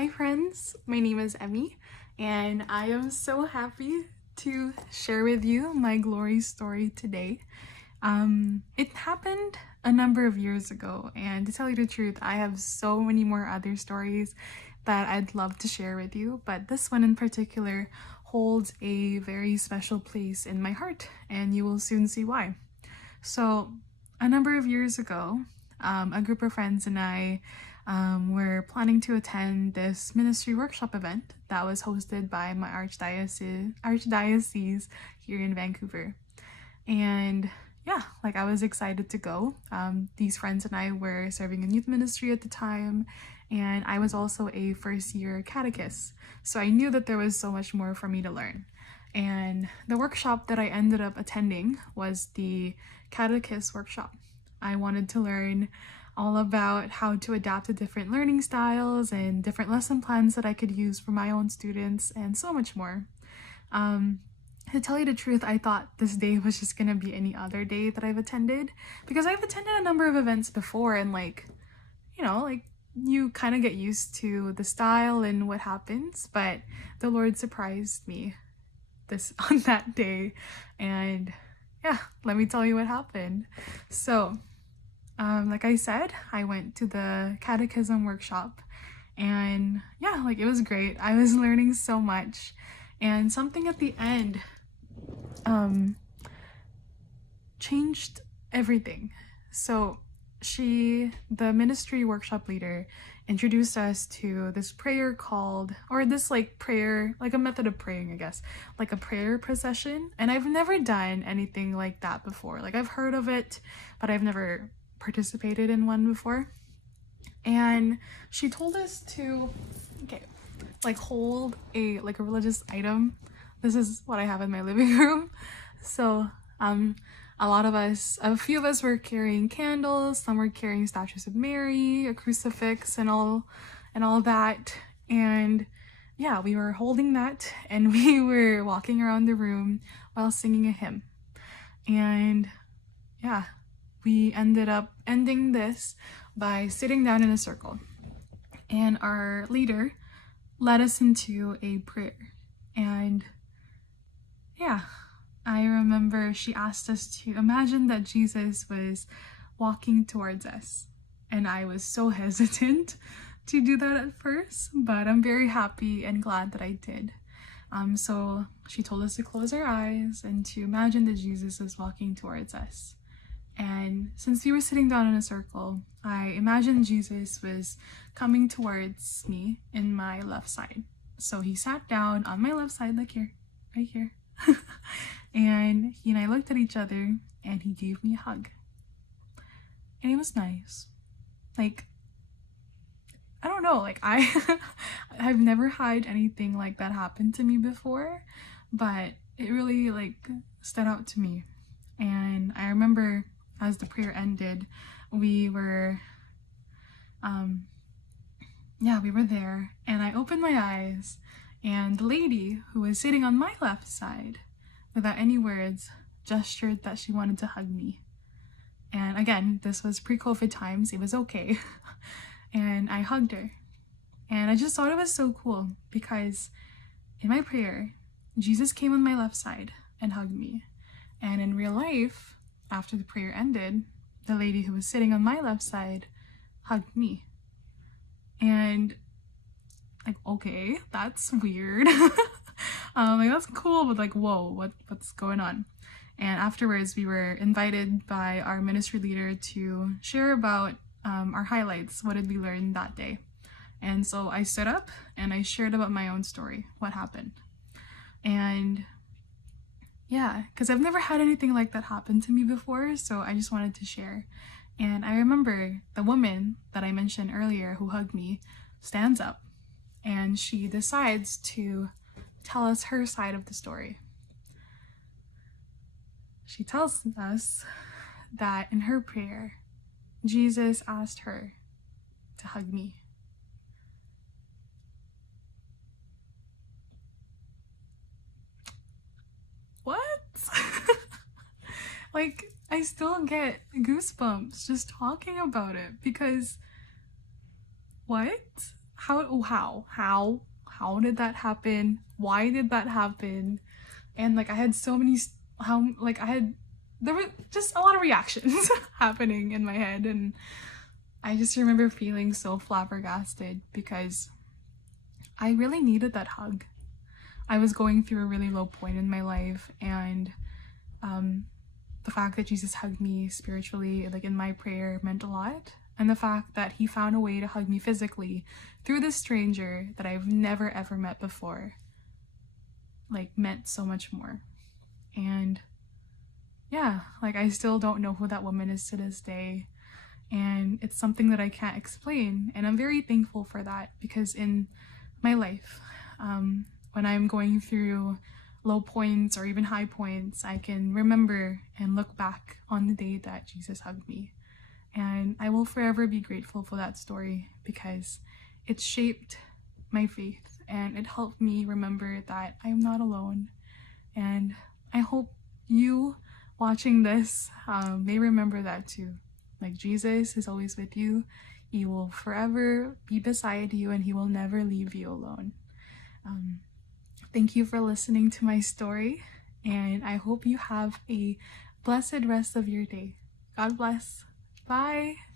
Hi friends, my name is Emi and I am so happy to share with you my glory story today. It happened a number of years ago, and to tell you the truth, I have so many more other stories that I'd love to share with you, but this one in particular holds a very special place in my heart, and you will soon see why. So, a number of years ago, a group of friends and I were planning to attend this ministry workshop event that was hosted by my archdiocese here in Vancouver. And yeah, like I was excited to go. These friends and I were serving in youth ministry at the time, and I was also a first year catechist. So I knew that there was so much more for me to learn. And the workshop that I ended up attending was the catechist workshop. I wanted to learn all about how to adapt to different learning styles and different lesson plans that I could use for my own students and so much more. To tell you the truth, I thought this day was just gonna be any other day that I've attended, because I've attended a number of events before, and you kind of get used to the style and what happens, but the Lord surprised me on that day, and yeah, let me tell you what happened. So like I said, I went to the catechism workshop, and yeah, like it was great. I was learning so much, and something at the end changed everything. So the ministry workshop leader, introduced us to this prayer prayer, like a method of praying, I guess, like a prayer procession. And I've never done anything like that before. Like I've heard of it, but I've never participated in one before. And she told us to hold a religious item. This is what I have in my living room. So a few of us were carrying candles, some were carrying statues of Mary, a crucifix, and all that. And yeah, we were holding that, and we were walking around the room while singing a hymn. And yeah, we ended up ending this by sitting down in a circle, and our leader led us into a prayer. And yeah, I remember she asked us to imagine that Jesus was walking towards us, and I was so hesitant to do that at first, but I'm very happy and glad that I did. So she told us to close our eyes and to imagine that Jesus was walking towards us. And since we were sitting down in a circle, I imagined Jesus was coming towards me in my left side. So he sat down on my left side, like here, right here. And he and I looked at each other, and he gave me a hug. And it was nice. Like, I don't know, I've never had anything like that happen to me before, but it really stood out to me. And I remember as the prayer ended, we were there, and I opened my eyes, and the lady who was sitting on my left side, without any words, gestured that she wanted to hug me. And again, this was pre-COVID times, it was okay. And I hugged her. And I just thought it was so cool, because in my prayer, Jesus came on my left side and hugged me. And in real life, after the prayer ended, the lady who was sitting on my left side hugged me. And okay, that's weird. That's cool, but whoa, what's going on? And afterwards, we were invited by our ministry leader to share about our highlights. What did we learn that day? And so I stood up and I shared about my own story, what happened. And yeah, because I've never had anything like that happen to me before, so I just wanted to share. And I remember the woman that I mentioned earlier who hugged me stands up, and she decides to tell us her side of the story. She tells us that in her prayer, Jesus asked her to hug me. What? I still get goosebumps just talking about it, because what? how did that happen? Why did that happen? And like I had so many there were just a lot of reactions happening in my head, and I just remember feeling so flabbergasted because I really needed that hug. I was going through a really low point in my life, and the fact that Jesus hugged me spiritually, like in my prayer, meant a lot. And the fact that he found a way to hug me physically through this stranger that I've never ever met before, like, meant so much more. And yeah, like I still don't know who that woman is to this day. And it's something that I can't explain. And I'm very thankful for that, because in my life, when I'm going through low points or even high points, I can remember and look back on the day that Jesus hugged me. And I will forever be grateful for that story, because it shaped my faith and it helped me remember that I'm not alone. And I hope you watching this may remember that too. Like, Jesus is always with you. He will forever be beside you, and he will never leave you alone. Thank you for listening to my story, and I hope you have a blessed rest of your day. God bless. Bye.